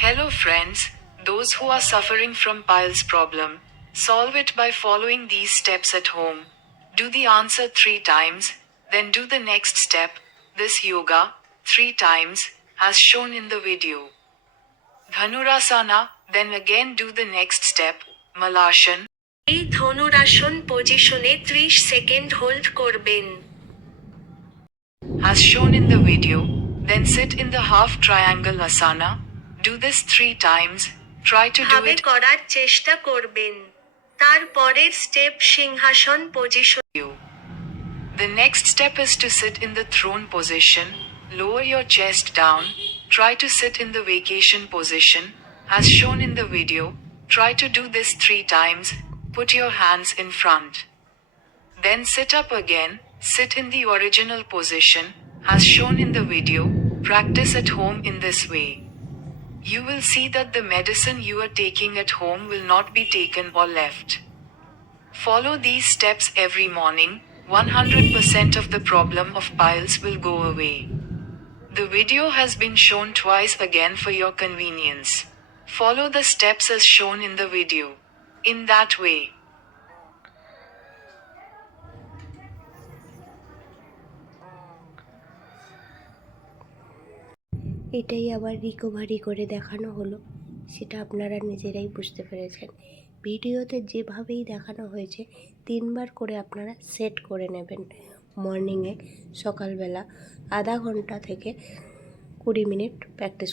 Hello friends, those who are suffering from piles problem, solve it by following these steps at home. Do the answer 3 times, then do the next step, this yoga, 3 times, as shown in the video. Dhanurasana, then again do the next step, Malashan. এই ধনুরাসন পজিশনে 30 second hold করবেন। As shown in the video, then sit in the half triangle asana. Do this 3 times, try to do ভাবে it. করার চেষ্টা করবেন। তারপরের step সিংহাসন position. The next step is to sit in the throne position, lower your chest down, try to sit in the vacation position, as shown in the video, try to do this 3 times, put your hands in front. Then sit up again, sit in the original position, as shown in the video, practice at home in this way. You will see that the medicine you are taking at home will not be taken or left. Follow these steps every morning, 100% of the problem of piles will go away. The video has been shown twice again for your convenience. Follow the steps as shown in the video. In that way, এটাই আবার recovery করে দেখানো হলো, সেটা আপনারা নিজেরাই বুঝতে পেরেছেন। ভিডিওতে যেভাবেই দেখানো হয়েছে 3 বার করে আপনারা সেট করে নেবেন। মর্নিংয়ে সকালবেলা আধা ঘন্টা থেকে 20 মিনিট প্র্যাকটিস